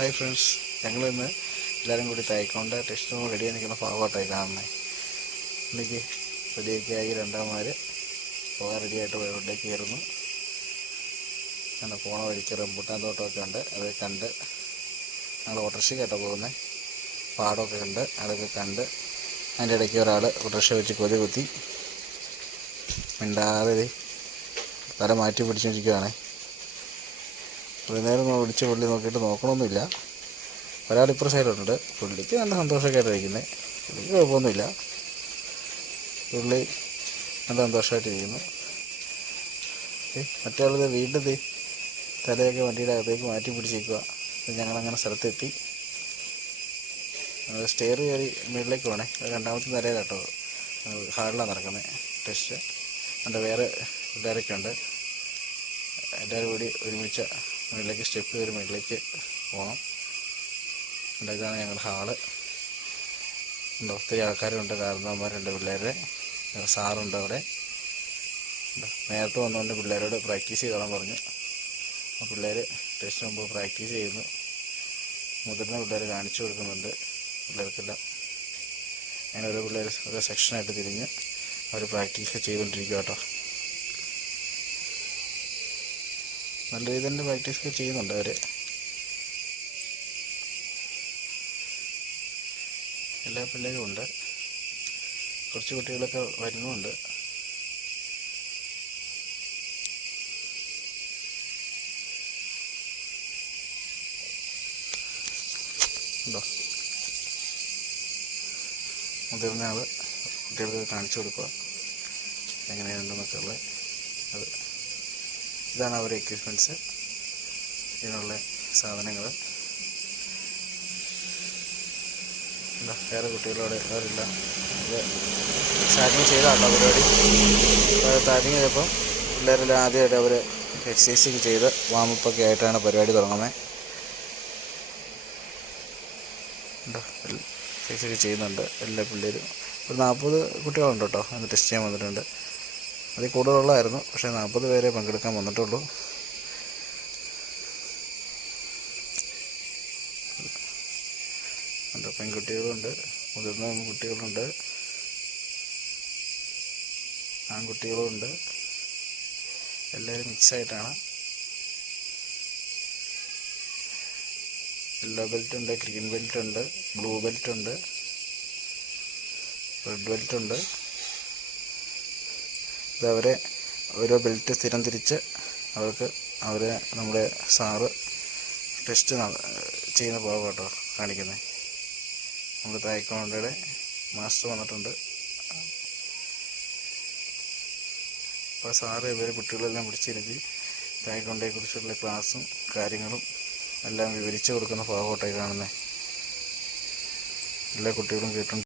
Hi friends, ഞങ്ങളിന്ന് എല്ലാവരും കൂടി തായ്ക്കൊണ്ട് ടെസ്റ്റ് റൂം റെഡിയായി നിൽക്കുന്ന ഭാഗമായിട്ടായി കാണുന്നത്. ഇന്നിക്ക് റെഡിയൊക്കെ ആയി രണ്ടാമാർ പോകാൻ റെഡിയായിട്ട് റോഡിലേക്ക് കയറുന്നു. അങ്ങനെ പോണ വഴിക്ക് റംബൂട്ടാൻ തോട്ടമൊക്കെ ഉണ്ട്, അതൊക്കെ കണ്ട് ഞങ്ങൾ ഓട്ടോറിക്ഷയ്ക്കായിട്ടാണ് പോകുന്നത്. പാടമൊക്കെ ഉണ്ട്, അതൊക്കെ കണ്ട് അതിൻ്റെ ഇടയ്ക്ക് ഒരാൾ ഓട്ടോറിക്ഷ വെച്ച് കൊതി കുത്തി മിണ്ടാതെ തല മാറ്റി പിടിച്ചിരിക്കുകയാണ്. ഒരു നേരം പിടിച്ച് പുള്ളി നോക്കിയിട്ട് നോക്കണമൊന്നുമില്ല. ഒരാളിപ്പുറ സൈഡിലുണ്ട്, പുള്ളിക്ക് നല്ല സന്തോഷമൊക്കെയായിട്ടിരിക്കുന്നത്. പുള്ളിക്ക് കുഴപ്പമൊന്നുമില്ല, പുള്ളി നല്ല സന്തോഷമായിട്ടിരിക്കുന്നു. മറ്റേ ആളത് വീണ്ടും തലയൊക്കെ വണ്ടിയുടെ അകത്തേക്ക് മാറ്റി പിടിച്ചിരിക്കുക. ഞങ്ങളങ്ങനെ സ്ഥലത്തെത്തി. സ്റ്റെയർ കയറി മുകളിലേക്ക് പോകണേ. രണ്ടാമത്തെ നിലയിലാട്ടോ, ഹാളിലാണ് നടക്കുന്നത് ടെസ്റ്റ്. അതിൻ്റെ വേറെ പിള്ളേരൊക്കെ ഉണ്ട്, എല്ലാവരും കൂടി ഒരുമിച്ച് മുകളിലേക്ക് സ്റ്റെപ്പ് കയറി മുകളിലേക്ക് പോകണം. ഇതാണ് ഞങ്ങളുടെ ഹാള്. ഒത്തിരി ആൾക്കാരുണ്ട്, കാരണവന്മാരുണ്ട്, പിള്ളേരുടെ സാറുണ്ട് അവിടെ. നേരത്തെ വന്നുകൊണ്ട് പിള്ളേരോട് പ്രാക്ടീസ് ചെയ്തോളാൻ പറഞ്ഞു. ആ പിള്ളേർ ടെസ്റ്റിന് മുമ്പ് പ്രാക്ടീസ് ചെയ്യുന്നു. മുതിർന്ന പിള്ളേർ കാണിച്ചു കൊടുക്കുന്നുണ്ട് പിള്ളേർക്കെല്ലാം. അങ്ങനെ ഓരോ പിള്ളേർ ഓരോ സെക്ഷനായിട്ട് തിരിഞ്ഞ് അവർ പ്രാക്ടീസ് ചെയ്തുകൊണ്ടിരിക്കുക കേട്ടോ. നല്ല രീതിയിൽ തന്നെ പ്രാക്ടീസൊക്കെ ചെയ്യുന്നുണ്ട് അവർ. എല്ലാ പിള്ളേരും ഉണ്ട്, കുറച്ച് കുട്ടികളൊക്കെ വരുന്നുമുണ്ട്. ഉണ്ടോ, മുതിർന്ന ആൾ കുട്ടികൾക്ക് കാണിച്ചു കൊടുക്കുക എങ്ങനെയുണ്ടെന്നൊക്കെ ഉള്ളത്. അത് ഇതാണ് അവരുടെ എക്യുപ്മെൻറ്റ്സ്, ഇതിനുള്ള സാധനങ്ങൾ. വേറെ കുട്ടികളോട് അവരില്ല. ഇത് സ്റ്റാർട്ടിങ് ചെയ്താട്ടോ പരിപാടി. സ്റ്റാർട്ടിങ് ചെയ്തപ്പം പിള്ളേരെല്ലാം ആദ്യമായിട്ട് അവർ എക്സസൈസൊക്കെ ചെയ്ത് വാമപ്പൊക്കെ ആയിട്ടാണ് പരിപാടി തുടങ്ങുന്നത്. എക്സസൈസൊക്കെ ചെയ്യുന്നുണ്ട് എല്ലാ പിള്ളേരും. ഒരു 40 കുട്ടികളുണ്ട് കേട്ടോ, അന്ന് ടെസ്റ്റ് ചെയ്യാൻ വന്നിട്ടുണ്ട്. അതിൽ കൂടുതലുള്ളതായിരുന്നു, പക്ഷേ 40 പേരെ പങ്കെടുക്കാൻ വന്നിട്ടുള്ളൂ. പെൺകുട്ടികളുണ്ട്, മുതിർന്ന കുട്ടികളുണ്ട്, ആൺകുട്ടികളുണ്ട്, എല്ലാവരും മിക്സായിട്ടാണ്. യെല്ലോ ബെൽറ്റ് ഉണ്ട്, ഗ്രീൻ ബെൽറ്റ് ഉണ്ട്, ബ്ലൂ ബെൽറ്റ് ഉണ്ട്, റെഡ് ബെൽറ്റ് ഉണ്ട്. ഇതവരെ ഓരോ ബെൽറ്റ് സ്ഥിരം തിരിച്ച് അവരെ നമ്മുടെ സാറ് ടെസ്റ്റ് ചെയ്യുന്ന ഭാഗം കേട്ടോ കാണിക്കുന്നത്. നമ്മുടെ തായ്ക്വോണ്ടോയുടെ മാസ്റ്റർ വന്നിട്ടുണ്ട്. അപ്പോൾ സാറ് ഇവരെ കുട്ടികളെല്ലാം പിടിച്ചിരുത്തി തായ്ക്വോണ്ടോയെക്കുറിച്ചുള്ള ക്ലാസ്സും കാര്യങ്ങളും എല്ലാം വിവരിച്ചു കൊടുക്കുന്ന ഭാഗമായിട്ടായി കാണുന്നത്. എല്ലാ കുട്ടികളും കേട്ടുണ്ട്.